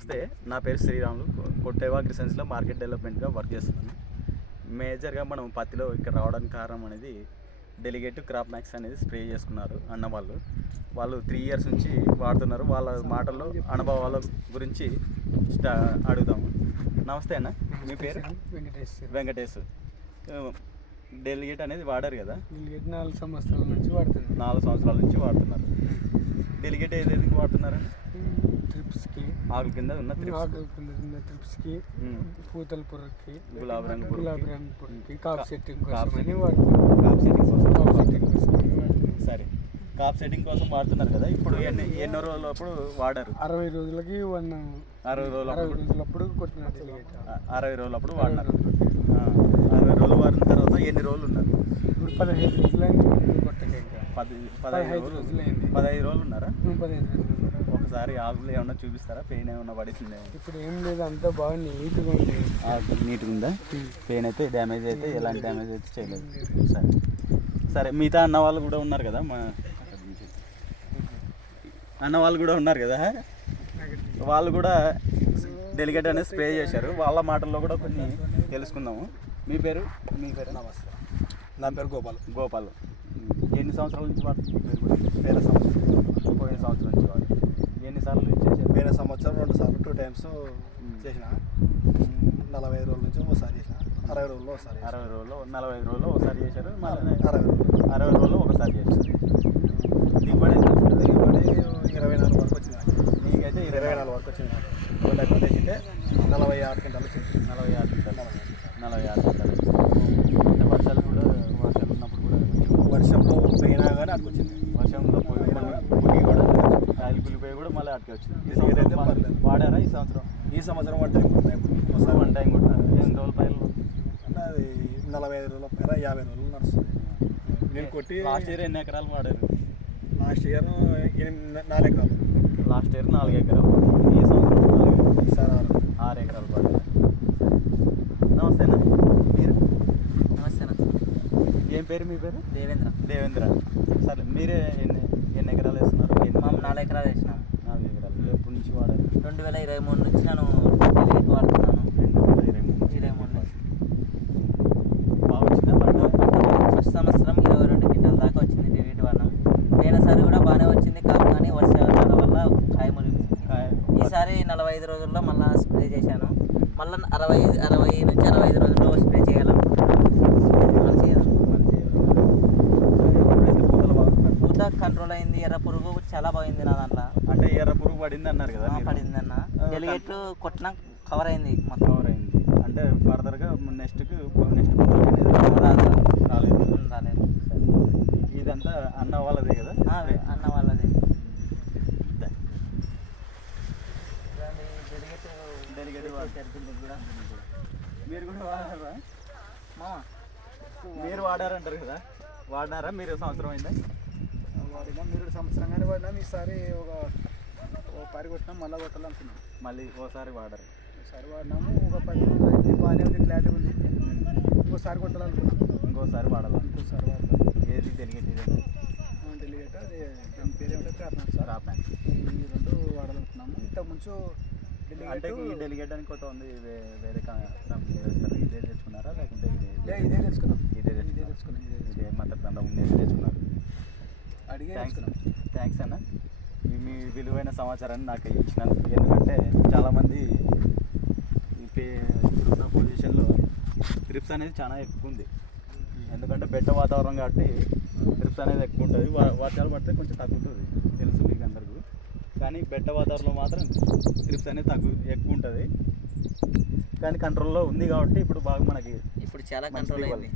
నమస్తే, నా పేరు శ్రీరాములు. కొట్టేవా క్రిసెన్స్లో మార్కెట్ డెవలప్మెంట్గా వర్క్ చేస్తున్నాను. మేజర్గా మనం పత్తిలో ఇక్కడ రావడానికి కారణం అనేది డెలిగేట్ క్రాప్ మ్యాక్స్ అనేది స్ప్రే చేసుకున్నారు అన్న వాళ్ళు 3 years నుంచి వాడుతున్నారు. వాళ్ళ మాటల్లో అనుభవాల గురించి అడుగుదాము. నమస్తే అన్న, మీ పేరు? వెంకటేష్. డెలిగేట్ అనేది వాడారు కదా? 4 సంవత్సరాల నుంచి వాడుతున్నారు. 4 సంవత్సరాల నుంచి వాడుతున్నారు. డెలిగేట్ ఏదేది వాడుతున్నారు? ట్రిప్స్కి, ఆకుల కింద ఉన్న ట్రిప్స్కి, పూతల పురుగుకి, గులాబీ రంగు పురుగుకి, కాప్ సెట్టింగ్ కోసం వాడుతున్నారు. కాప్ సెట్టింగ్ కోసం. సరే, కాప్ సెట్టింగ్ కోసం వాడుతున్నారు కదా. ఇప్పుడు ఎన్నో రోజులప్పుడు వాడారు? 60 రోజులకి 60 రోజులప్పుడు కొట్టినారు. 60 రోజులప్పుడు వాడినారు. 60 రోజులు వాడిన తర్వాత ఎన్ని రోజులు ఉన్నారు? ఇప్పుడు 15 రోజులైంది కొట్టక. ఇంకా 15 రోజులైంది. 15 రోజులు ఉన్నారా? 15 రోజులు. ఒకసారి ఆకులు ఏమన్నా చూపిస్తారా? పెయిన్ ఏమన్నా పడుతుందా? ఇప్పుడు ఏం లేదు, అంతా బాగా నీట్గా ఉంది. నీట్గా ఉందా? పెయిన్ అయితే డ్యామేజ్ అయితే ఎలాంటి డ్యామేజ్ అయితే చేయలేదు. సరే, మిగతా అన్న వాళ్ళు కూడా ఉన్నారు కదా, వాళ్ళు కూడా డెలిగేట్ అనేది స్ప్రే చేశారు. వాళ్ళ మాటల్లో కూడా కొన్ని తెలుసుకుందాము. మీ పేరు? నమస్తే, నా పేరు గోపాల్. ఎన్ని సంవత్సరాల నుంచి వాడుతున్నారు? పోయిన సంవత్సరం నుంచి వాడు. ఎన్నిసార్లు చేశారు? పోయిన సంవత్సరం 2 సార్లు 2 times చేసిన. 45 రోజుల నుంచి ఒకసారి చేసిన. 60 రోజుల్లో ఒకసారి. 60 రోజుల్లో 45 రోజుల్లో ఒకసారి చేశారు. 60 రోజుల్లో ఒకసారి చేశారు. దిగుబడి 24 వరకు వచ్చింది. నీకైతే 24 వరకు వచ్చింది. 46 క్వింటాలు వచ్చింది. 46 క్వింటాలు. అంటే వర్షాలు ఉన్నప్పుడు కూడా వర్షంలో పోయినా కానీ అక్కడికి వచ్చింది. వర్షంలో పోయి కూడా కాయలు కులిపోయి కూడా మళ్ళీ అటుకే వచ్చింది. ఏదైతే పర్లేదు. వాడారా ఈ సంవత్సరం? ఈ సంవత్సరం 1 time కొట్టినాయి. ఒకసారి 1 time కొట్టారు. ఎన్ని రోజుల పైలు? అంటే అది 45 రోజుల పైన 50 రోజులు నడుస్తుంది. నేను కొట్టి లాస్ట్ ఇయర్ ఎన్ని ఎకరాలు వాడారు? లాస్ట్ ఇయర్ 4 ఎకరాలు. లాస్ట్ ఇయర్ 4 ఎకరాలు. ఈ సంవత్సరం ఈసారి 6 ఎకరాలు వాడారు. నమస్తేనా, మీరు? నమస్తేనా. ఏం పేరు? మీ పేరు? దేవేంద్ర. సరే, మీరే ఎన్ని ఎకరాలు వేస్తున్నారు? మేము 4 ఎకరాలు వేసినాం. 4 ఎకరాలు. ఎప్పటి నుంచి వాడారు? 2023 నుంచి నేను డెలిగేట్ వాడుతున్నాను. 2023 బాగా వచ్చిందా పంట? ఫస్ట్ సంవత్సరం 22 క్వింటాల దాకా వచ్చింది డెలిగేట్ వాడినాం. పోయినసారి కూడా బాగానే వచ్చింది, కానీ వర్షాల వల్ల కాయ మురిగింది. ఈసారి 45 రోజుల్లో మళ్ళీ స్ప్రే చేశాను. మళ్ళీ 60 నుంచి 65 రోజుల్లో స్ప్రే చేయాలనుకుంటున్నాను. పూత కంట్రోల్ అయింది. ఎర్ర పురుగు చాలా బాగుంది నా దాంట్లో. అంటే ఎర్ర పురుగు పడింది అన్నారు కదా? పడిందన్న. డెలిగేట్ కొట్టిన కవర్ అయింది, మొత్తం కవర్ అయింది. అంటే ఫర్దర్గా నెక్స్ట్ రాలేదు. ఇదంతా అన్న వాళ్ళదే కదా? అన్న వాళ్ళది. మీరు కూడా వాడారా? మీరు వాడారంటారు కదా, వాడినారా? మీరు సంవత్సరం అయిందా? వాడినా. మీరు సంవత్సరంగానే వాడినాం. ఈసారి ఒక పరి కొట్టినాం, మళ్ళీ కొట్టాలనుకున్నాం. మళ్ళీ ఓసారి వాడారు. ఒకసారి వాడినాము, ఒక 10 రోజులు అయితే బాగానే ఉంది, క్లారిటీ ఉంది. ఇంకోసారి కొట్టాలనుకున్నాం. ఇంకోసారి వాడాలి. ఏది డెలిగేట్? డెలిగేట్ అది దాని పేరు ఏమిటో క్రాప్ మ్యాక్స్. ఈ 2 వాడాలనుకున్నాము. ఇంతకుముందు అంటే ఈ డెలిగేట్ అని కొత్త ఉంది, వేరే కంపెనీ వేస్తారు. ఇదే తెచ్చుకున్నారా లేకుంటే ఇదే తెచ్చుకున్నాం. ఇదే మంత్రదండ ఉండేది తెచ్చుకున్నారు. అడిగే థ్యాంక్స్ అన్న, మీ విలువైన సమాచారాన్ని నాకు ఇచ్చినందుకు. ఎందుకంటే చాలామంది ఇప్పుడున్న పొజిషన్లో ట్రిప్స్ అనేది చాలా ఎక్కువ ఉంది. ఎందుకంటే బెట్ట వాతావరణం కాబట్టి ట్రిప్స్ అనేది ఎక్కువ ఉంటుంది. వర్షాలు పడితే కొంచెం తగ్గుతుంది, తెలుసు మీకు అందరికీ. కానీ బెట్ట వాతావరణంలో మాత్రం ట్రిప్స్ అనేది ఎక్కువ ఉంటుంది. కానీ కంట్రోల్లో ఉంది కాబట్టి ఇప్పుడు బాగా మనకి ఇప్పుడు చాలా కంట్రోల్ అయింది.